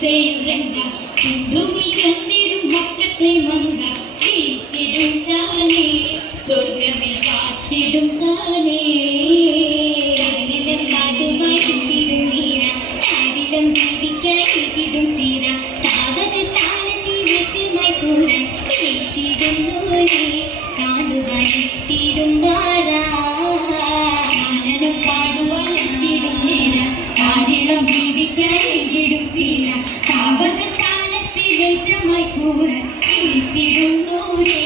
ഇസയിൽ രംഗ ഹിന്ദുവിൽ വന്നിടും മക്കളെ മംഗ വീശിടും താനേ സ്വർഗമേ വാശിടും താനേ പാടുവായിടും നീര കാരിലും ജീവിക്കാനിടും സീര താവക താനത്തിലേറ്റുമായി കൂരാൻ വീശിടുന്നോരേ കാണുവാനിട്ടിടും വാരാനം പാടുവാനെത്തിടും നേര കാരിളം ജീവിക്കാനിടും സീര താവക താനത്തിലേറ്റമായി കൂരാൻ വീശിടുന്നോരേ